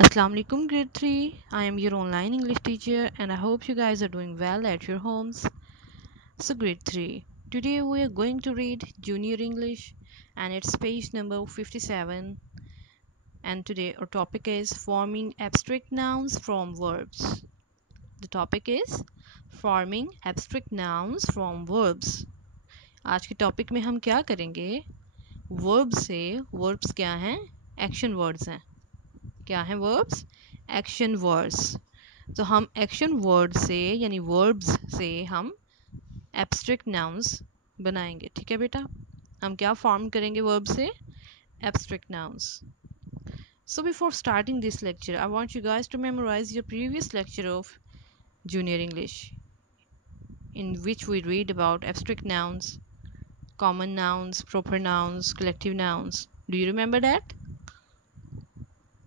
Assalamu alaikum grade 3. I am your online English teacher and I hope you guys are doing well at your homes. So grade 3. Today we are going to read Junior English and it's page number 57, and today our topic is forming abstract nouns from verbs. The topic is forming abstract nouns from verbs. आज के topic में हम क्या करेंगे? Verb से verbs क्या हैं? Action words हैं. क्या हैं वर्ब्स? Action words. तो हम एक्शन वर्ड से यानी वर्ब्स से हम एब्स्ट्रैक्ट नाउन्स बनाएंगे. ठीक है बेटा, हम क्या फॉर्म करेंगे वर्ब से? Abstract nouns. So before starting this lecture, I want you guys to memorize your previous lecture of Junior English, in which we read about abstract nouns, common nouns, proper nouns, collective nouns. Do you remember that?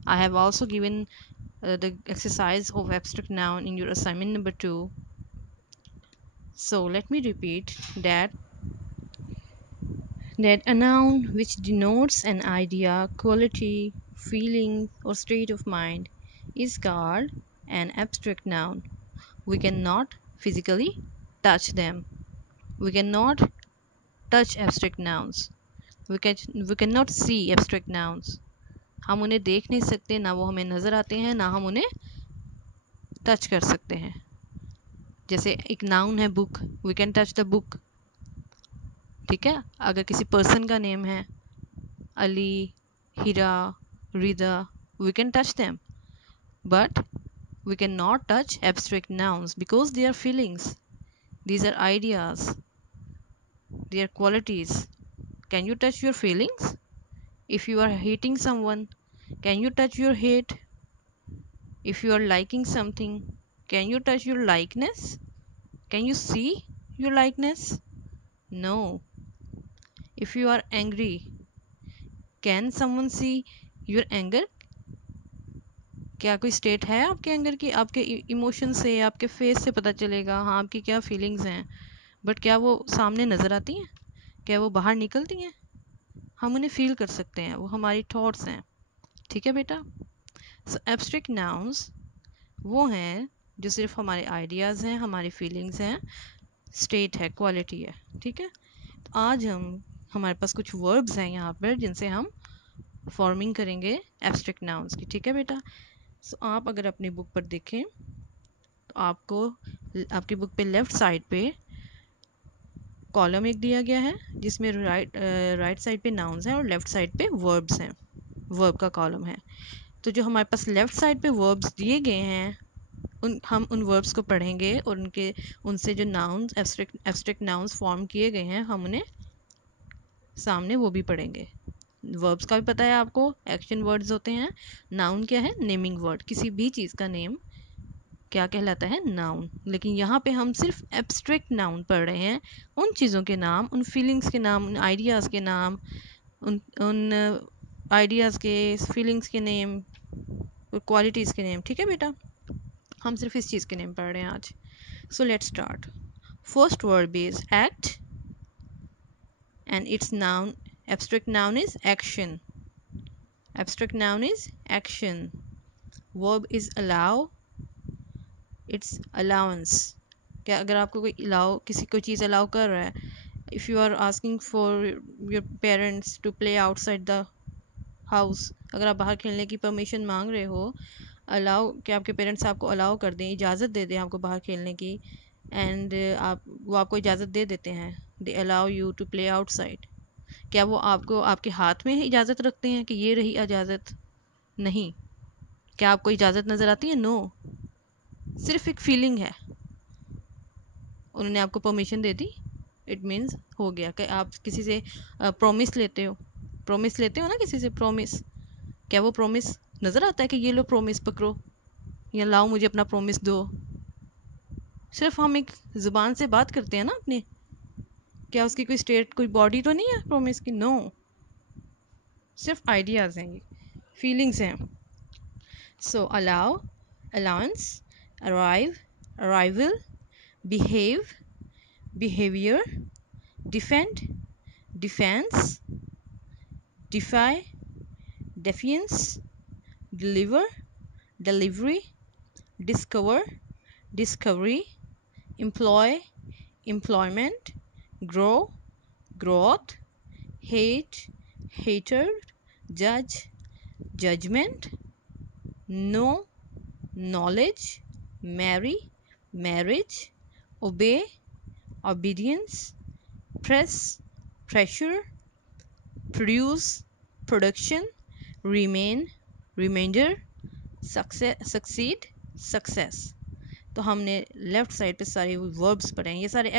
I have also given the exercise of abstract noun in your assignment number 2. So let me repeat that a noun which denotes an idea, quality, feeling or state of mind is called an abstract noun. We cannot physically touch them. We cannot touch abstract nouns. We cannot see abstract nouns. हम उन्हें देख नहीं सकते, ना वो हमें नज़र आते हैं, ना हम उन्हें टच कर सकते हैं. जैसे एक नाउन है book, we can touch the book. ठीक है, अगर किसी पर्सन का नेम है Ali, Hira, Rida, we can touch them, but we cannot touch abstract nouns because they are feelings. These are ideas, they are qualities. Can you touch your feelings? If you are hating someone, can you touch your hate? If you are liking something, can you touch your likeness? Can you see your likeness? No. If you are angry, can someone see your anger? क्या कोई state है आपके anger की? आपके emotion से, आपके face से पता चलेगा हाँ आपकी क्या फीलिंग्स हैं, बट क्या वो सामने नज़र आती हैं? क्या वो बाहर निकलती हैं? हम उन्हें फील कर सकते हैं, वो हमारी थॉट्स हैं. ठीक है बेटा. सो एब्स्ट्रैक्ट नाउन्स वो हैं जो सिर्फ हमारे आइडियाज़ हैं, हमारी फीलिंग्स हैं, स्टेट है, क्वालिटी है. ठीक है. तो आज हमारे पास कुछ वर्ब्स हैं यहाँ पर जिनसे हम फॉर्मिंग करेंगे एब्स्ट्रैक्ट नाउन्स की. ठीक है बेटा. सो आप अगर अपनी बुक पर देखें तो आपको आपकी बुक पे लेफ़्ट साइड पे कॉलम एक दिया गया है जिसमें राइट साइड पे नाउन्स हैं और लेफ़्ट साइड पे वर्ब्स हैं. वर्ब का कॉलम है. तो जो हमारे पास लेफ़्ट साइड पे वर्ब्स दिए गए हैं हम उन वर्ब्स को पढ़ेंगे और उनसे जो नाउन्स एब्स्ट्रैक्ट नाउन्स फॉर्म किए गए हैं हम उन्हें सामने वो भी पढ़ेंगे. वर्ब्स का भी पता है आपको, एक्शन वर्ड्स होते हैं. नाउन क्या है? Naming word. किसी भी चीज़ का नेम क्या कहलाता है? नाउन. लेकिन यहाँ पे हम सिर्फ एब्स्ट्रैक्ट नाउन पढ़ रहे हैं, उन चीज़ों के नाम, उन फीलिंग्स के नाम, उन आइडियाज़ के नाम, उन आइडियाज़ के, फीलिंग्स के नेम, क्वालिटीज़ के नेम. ठीक है बेटा, हम सिर्फ इस चीज़ के नेम पढ़ रहे हैं आज. So let's start. First verb is act and its noun, abstract noun is action. Abstract noun is action. Verb is allow, it's allowance. क्या अगर आपको कोई allow, किसी कोई चीज़ allow कर रहा है, if you are asking for your parents to play outside the house, अगर आप बाहर खेलने की परमिशन मांग रहे हो, अलाउ कि आपके पेरेंट्स आपको अलाउ कर दें, इजाज़त दे दें आपको बाहर खेलने की, एंड वो आपको इजाज़त दे देते हैं, they allow you to play outside. क्या वो आपको आपके हाथ में इजाज़त रखते हैं कि ये रही इजाज़त? नहीं. क्या आपको इजाज़त नज़र आती है? नो. सिर्फ एक फीलिंग है. उन्होंने आपको permission they the, it means हो गया. कि आप किसी से प्रॉमिस लेते हो, ना किसी से प्रॉमिस. क्या वो प्रॉमिस नज़र आता है कि ये लो प्रॉमिस पकड़ो या लाओ मुझे अपना प्रॉमिस दो? सिर्फ हम एक ज़ुबान से बात करते हैं ना अपने. क्या उसकी कोई स्टेट, कोई बॉडी तो नहीं है प्रॉमिस की? नो. सिर्फ आइडियाज़ हैं, ये फीलिंग्स हैं. सो allow, allowance, arrive, arrival, behave, behavior, defend, defense, defy, defiance, deliver, delivery, discover, discovery, employ, employment, grow, growth, hate, hater, judge, judgment, know, knowledge, marry, marriage, obey, obedience, press, pressure, produce, production, remain, remainder, success, succeed, success. तो हमने left side पे सारे verbs पढ़े हैं, ये सारे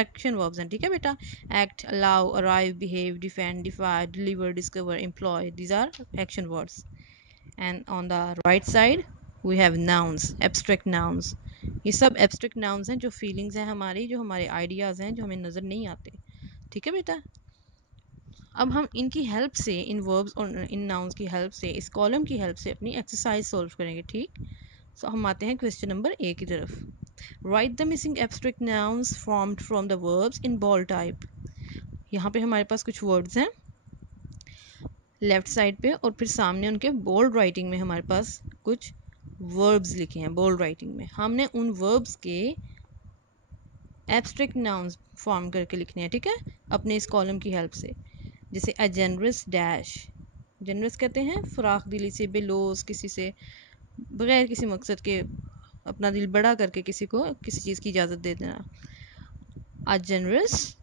action verbs हैं, ठीक है बेटा. Act, allow, arrive, behave, defend, defy, deliver, discover, employ, these are action words. And on the right side we have nouns, abstract nouns. ये सब एब्स्ट्रैक्ट नाउन्स हैं जो फीलिंग्स हैं हमारी, जो हमारे आइडियाज़ हैं, जो हमें नज़र नहीं आते. ठीक है बेटा. अब हम इनकी हेल्प से, इन वर्ब्स और इन नाउन्स की हेल्प से, इस कॉलम की हेल्प से अपनी एक्सरसाइज सॉल्व करेंगे. ठीक. सो हम आते हैं क्वेश्चन नंबर ए की तरफ. Write the missing abstract nouns formed from the verbs in bold type. यहाँ पे हमारे पास कुछ वर्ड्स हैं लेफ्ट साइड पे, और फिर सामने उनके बोल्ड राइटिंग में हमारे पास कुछ वर्ब्स लिखे हैं. बोल्ड राइटिंग में हमने उन वर्ब्स के एब्स्ट्रैक्ट नाउन्स फॉर्म करके लिखने हैं. ठीक है, अपने इस कॉलम की हेल्प से. जैसे अ जनरस डैश. जनरस कहते हैं फराख दिली से, बेलोस, किसी से बगैर किसी मकसद के अपना दिल बड़ा करके किसी को किसी चीज़ की इजाज़त दे देना. अ जनरस,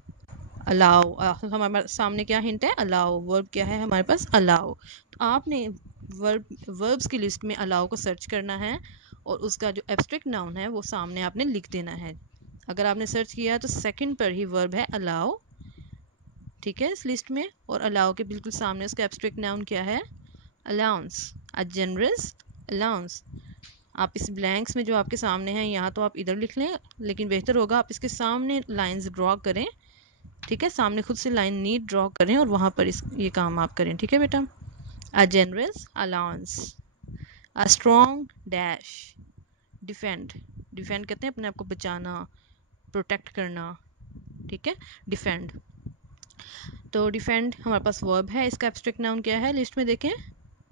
अलाउ. हमारे सामने क्या हिंट है? अलाउ. वर्ब क्या है हमारे पास? अलाउ. तो आपने वर्ब्स की लिस्ट में अलाउ को सर्च करना है और उसका जो एब्स्ट्रैक्ट नाउन है वो सामने आपने लिख देना है. अगर आपने सर्च किया तो सेकंड पर ही वर्ब है अलाउ, ठीक है, इस लिस्ट में. और अलाउ के बिल्कुल सामने उसका एब्स्ट्रैक्ट नाउन क्या है? अलाउंस. अ जनरस अलाउंस. आप इस ब्लैंक्स में जो आपके सामने हैं, यहाँ तो आप इधर लिख लें, लेकिन बेहतर होगा आप इसके सामने लाइंस ड्रॉ करें. ठीक है, सामने खुद से लाइन नीट ड्रॉ करें और वहाँ पर ये काम आप करें. ठीक है बेटा. A generous allowance. A strong dash. Defend. Defend कहते हैं अपने आप को बचाना, प्रोटेक्ट करना. ठीक है, डिफेंड. तो डिफेंड हमारे पास वर्ब है, इसका एब्स्ट्रैक्ट नाउन क्या है लिस्ट में देखें?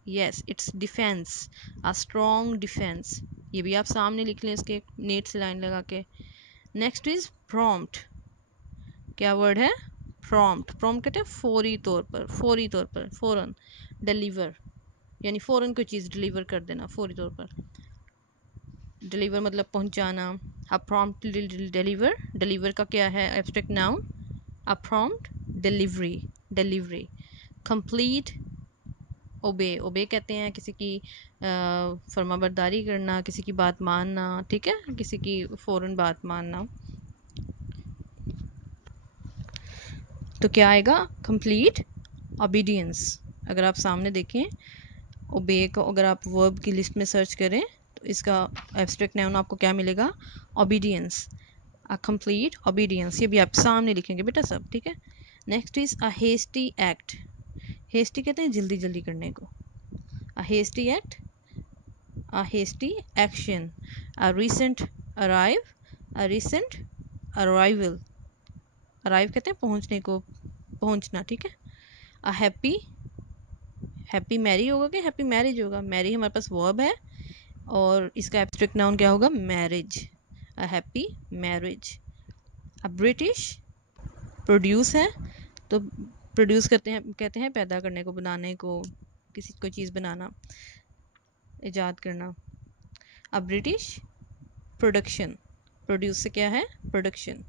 Yes, it's defence. A strong defence. ये भी आप सामने लिख लें इसके नीट से लाइन लगा के. Next is prompt. क्या वर्ड है? प्रॉम्प्ट. प्रॉम्प्ट कहते हैं फौरी तौर पर, फौरी तौर पर, फौरन. डिलीवर यानी फौरन कोई चीज़ डिलीवर कर देना, फौरी तौर पर. डिलीवर मतलब पहुंचाना. A prompt deliver. डिलीवर का क्या है abstract noun? A prompt delivery. Delivery. Complete. Obey. Obey कहते हैं किसी की फरमाबरदारी करना, किसी की बात मानना. ठीक है, किसी की फ़ौरन बात मानना. तो क्या आएगा? Complete obedience. अगर आप सामने देखें ओबे को, अगर आप वर्ब की लिस्ट में सर्च करें तो इसका एब्स्ट्रैक्ट नाउन आपको क्या मिलेगा? ओबीडियंस. A complete obedience. ये भी आप सामने लिखेंगे बेटा सब. ठीक है. Next is a hasty act. Hasty कहते हैं जल्दी जल्दी करने को. A hasty act. A hasty action. A recent arrive. A recent arrival. Arrive कहते हैं पहुंचने को, पहुंचना. ठीक है. A happy. Happy marry होगा कि happy marriage होगा? Marry हमारे पास verb है और इसका एब्स्ट्रैक्ट नाउन क्या होगा? marriage. A happy marriage. A British. Produce है तो प्रोड्यूस कहते हैं पैदा करने को, बनाने को, किसी कोई चीज़ बनाना, इजाद करना. A British production. प्रोड्यूस से क्या है? प्रोडक्शन.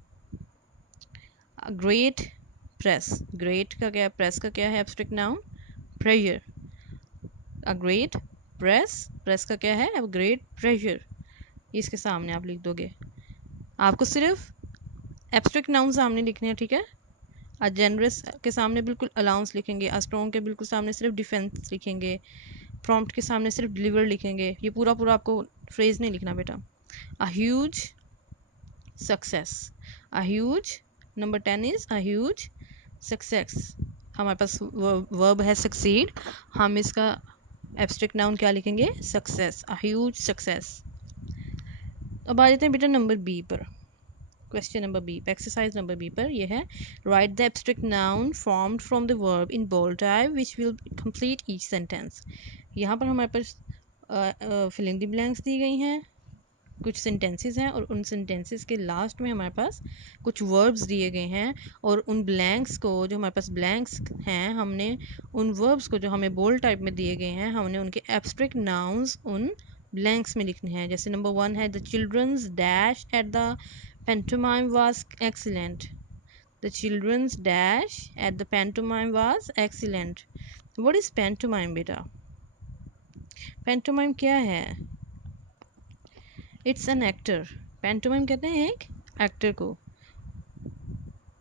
Great press. ग्रेट का क्या, प्रेस का क्या है abstract noun? Pressure. A great press. Press का क्या है? अब ग्रेट प्रेशर. इसके सामने आप लिख दोगे. आपको सिर्फ एब्स्ट्रैक्ट नाउन सामने लिखने हैं. ठीक है. अ जनरस के सामने बिल्कुल अलाउंस लिखेंगे. अ स्ट्रॉन्ग के बिल्कुल सामने सिर्फ डिफेंस लिखेंगे. प्रॉम्प्ट के सामने सिर्फ डिलीवर लिखेंगे. ये पूरा पूरा आपको फ्रेज नहीं लिखना बेटा. अ huge success. A huge. Number 10 is a huge success. हमारे पास वर्ब है सक्सीड. हम इसका एब्स्ट्रैक्ट नाउन क्या लिखेंगे? सक्सेस. A huge success. अब आ जाते हैं बेटा नंबर बी पर. Question number B, exercise number B पर यह है write the abstract noun formed from the verb in bold type which will complete each sentence. यहाँ पर हमारे पास फिलिंग द ब्लैंक्स दी गई हैं, कुछ सेंटेंसेस हैं और उन सेंटेंसेस के लास्ट में हमारे पास कुछ वर्ब्स दिए गए हैं और उन ब्लैंक्स को, जो हमारे पास ब्लैंक्स हैं, हमने उन वर्ब्स को जो हमें बोल्ड टाइप में दिए गए हैं, हमने उनके एब्स्ट्रैक्ट नाउन्स उन ब्लैंक्स में लिखने हैं। जैसे नंबर 1 है the children's dash at the pantomime was excellent. The children's dash at the pantomime was excellent. What is pantomime बेटा? पेंटोमाइम क्या है? It's an actor. पैंटोमाइम कहते हैं एक एक्टर को।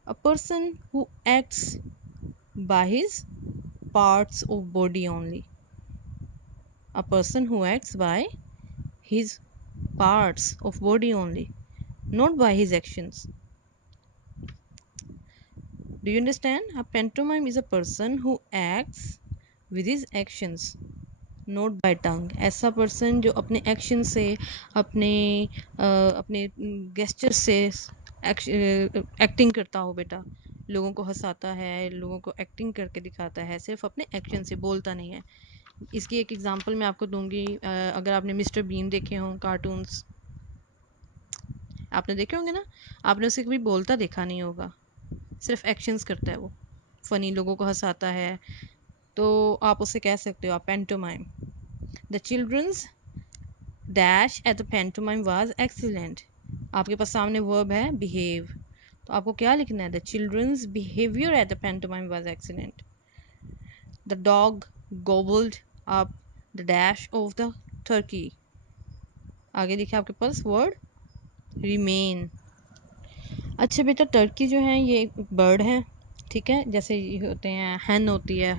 A person who acts by his parts of body only. A person who acts by his parts of body only, not by his actions. Do you understand? A pantomime is a person who acts with his actions, not by tongue. ऐसा person जो अपने action से, अपने gesture से acting करता हो बेटा, लोगों को हंसाता है, लोगों को एक्टिंग करके दिखाता है, सिर्फ अपने एक्शन से, बोलता नहीं है। इसकी एक एग्जांपल मैं आपको दूंगी। अगर आपने मिस्टर बीन देखे हों, कार्टून्स आपने देखे होंगे ना, आपने उसे कभी बोलता देखा नहीं होगा, सिर्फ एक्शंस करता है वो, फनी, लोगों को हंसाता है। तो आप उसे कह सकते हो आप pantomime. The children's dash at the pantomime was excellent. आपके पास सामने वर्ब है बिहेव, तो आपको क्या लिखना है? The children's behaviour at the pantomime was excellent. The dog gobbled up the dash of the turkey। आगे देखिए आपके पास वर्ड रिमेन। अच्छा बेटा, टर्की जो है ये एक बर्ड है, ठीक है, जैसे ये होते हैं, हैन होती है,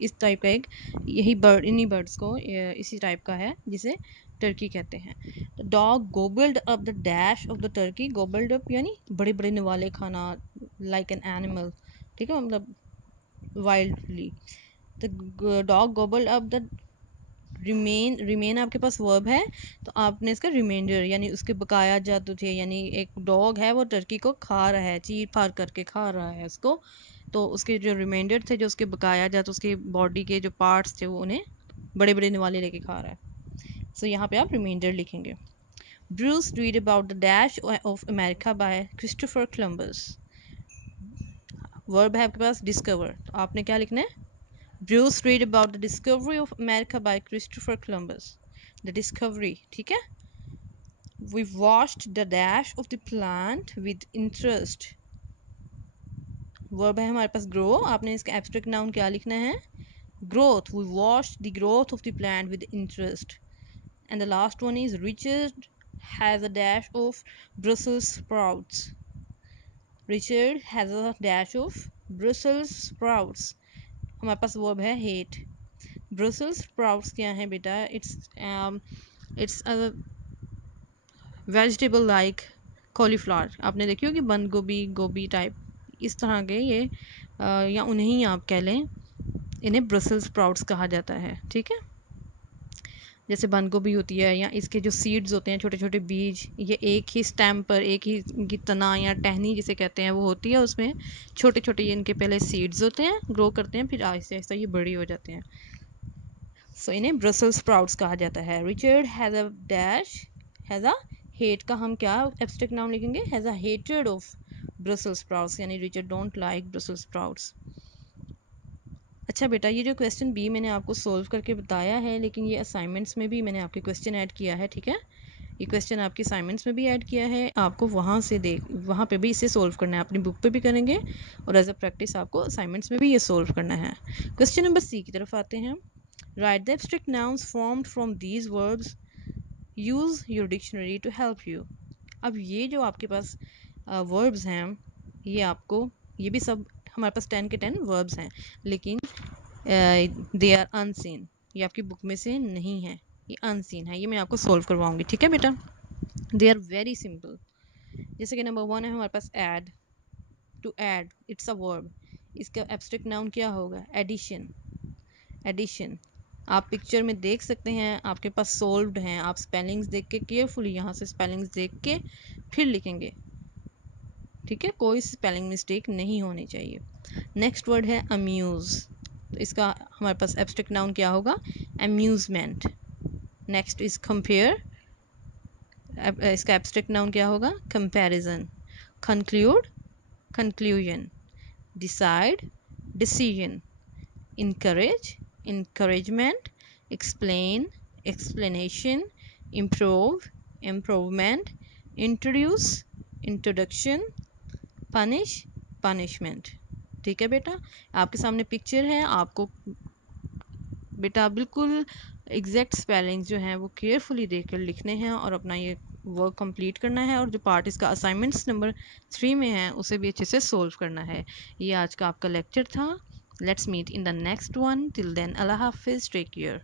इस टाइप का एक, यही बर्ड, इन्हीं बर्ड्स को इसी टाइप का है जिसे टर्की कहते हैं। Dog gobbled up the dash of the turkey. Gobbled up यानी बड़े बड़े निवाले खाना, लाइक एन एनिमल, ठीक है, मतलब wildly. The dog gobbled up the remain. Remain आपके पास वर्ब है, तो आपने इसका रिमाइंडर यानी उसके बकाया जातु थे, यानी एक डॉग है वो टर्की को खा रहा है, चीर फाड़ करके खा रहा है उसको, तो उसके जो रिमाइंडर थे, जो उसके बकाया जात, उसके बॉडी के जो पार्ट्स थे, वो उन्हें बड़े बड़े निवाले लेके खा रहा है। सो यहाँ पे आप रिमाइंडर लिखेंगे। Bruce read about the dash of America bye Christopher Columbus. Verb है आपके पास डिस्कवर, तो आपने क्या लिखना है? Bruce read about the discovery of America by Christopher Columbus. The discovery, ठीक है? We watched the dash of the plant with interest. Verb है हमारे पास grow, आपने इसका abstract noun क्या लिखना है? Growth. We watched the growth of the plant with interest. And the last one is Richard has a dash of Brussels sprouts. Richard has a dash of Brussels sprouts. हमारे पास verb है hate. Brussels sprouts क्या है बेटा? It's a vegetable like cauliflower. आपने देखी होगी बंद गोभी, गोभी टाइप, इस तरह के ये या उन्हें ही आप कह लें, इन्हें ब्रसेल्स स्प्राउट्स कहा जाता है, ठीक है। जैसे बंद गोभी होती है, या इसके जो सीड्स होते हैं, छोटे छोटे बीज, ये एक ही स्टेम पर, एक ही इनकी तना या टहनी जिसे कहते हैं वो होती है, उसमें छोटे छोटे इनके पहले सीड्स होते हैं, ग्रो करते हैं, फिर आहिस्ते आहिस्ते ये बड़ी हो जाते हैं। सो इन्हें ब्रसेल्स स्प्राउट्स कहा जाता है। Richard has a dash, has a hate का हम क्या एब्स्ट्रैक्ट नाउन लिखेंगे? Has a hated of Brussels sprouts, यानी Richard don't like Brussels sprouts. अच्छा बेटा, ये जो क्वेश्चन बी मैंने आपको सोल्व करके बताया है, लेकिन ये असाइनमेंट्स में भी मैंने आपके क्वेश्चन ऐड किया है, ठीक है। ये क्वेश्चन आपके असाइनमेंट्स में भी ऐड किया है, आपको वहाँ से वहाँ पे भी इसे सोल्व करना है, अपनी बुक पे भी करेंगे और एज अ प्रैक्टिस आपको असाइनमेंट्स में भी ये सोल्व करना है। क्वेश्चन नंबर सी की तरफ आते हैं। Write the abstract nouns formed from these verbs. Use your dictionary to help you. अब ये जो आपके पास verbs हैं, ये आपको, ये भी सब हमारे पास 10 के 10 verbs हैं, लेकिन they are unseen, ये आपकी बुक में से नहीं है, ये unseen है, ये मैं आपको solve करवाऊंगी, ठीक है बेटा। They are very simple. जैसे कि नंबर 1 है हमारे पास add. To add, it's a verb. इसका abstract noun क्या होगा? Addition. एडिशन। आप पिक्चर में देख सकते हैं, आपके पास सोल्व्ड हैं, आप स्पेलिंग्स देख के केयरफुली यहाँ से स्पेलिंग्स देख के फिर लिखेंगे, ठीक है, कोई स्पेलिंग मिस्टेक नहीं होनी चाहिए। नेक्स्ट वर्ड है अम्यूज, तो इसका हमारे पास एब्स्ट्रैक्ट नाउन क्या होगा? अम्यूजमेंट। नेक्स्ट इज कंपेयर, इसका एब्स्ट्रैक्ट नाउन क्या होगा? Comparison. Conclude, conclusion. Decide, decision. encourage, encouragement। explain, explanation। improve, improvement। introduce, introduction। punish, punishment। ठीक है बेटा, आपके सामने पिक्चर है, आपको बेटा बिल्कुल एग्जैक्ट स्पेलिंग्स जो हैं वो केयरफुली देखकर लिखने हैं और अपना ये वर्क कंप्लीट करना है, और जो पार्ट इसका असाइनमेंट्स नंबर 3 में है उसे भी अच्छे से सोल्व करना है। ये आज का आपका लेक्चर था। Let's meet in the next one. Till then अल्लाह हाफिज, टेक केयर।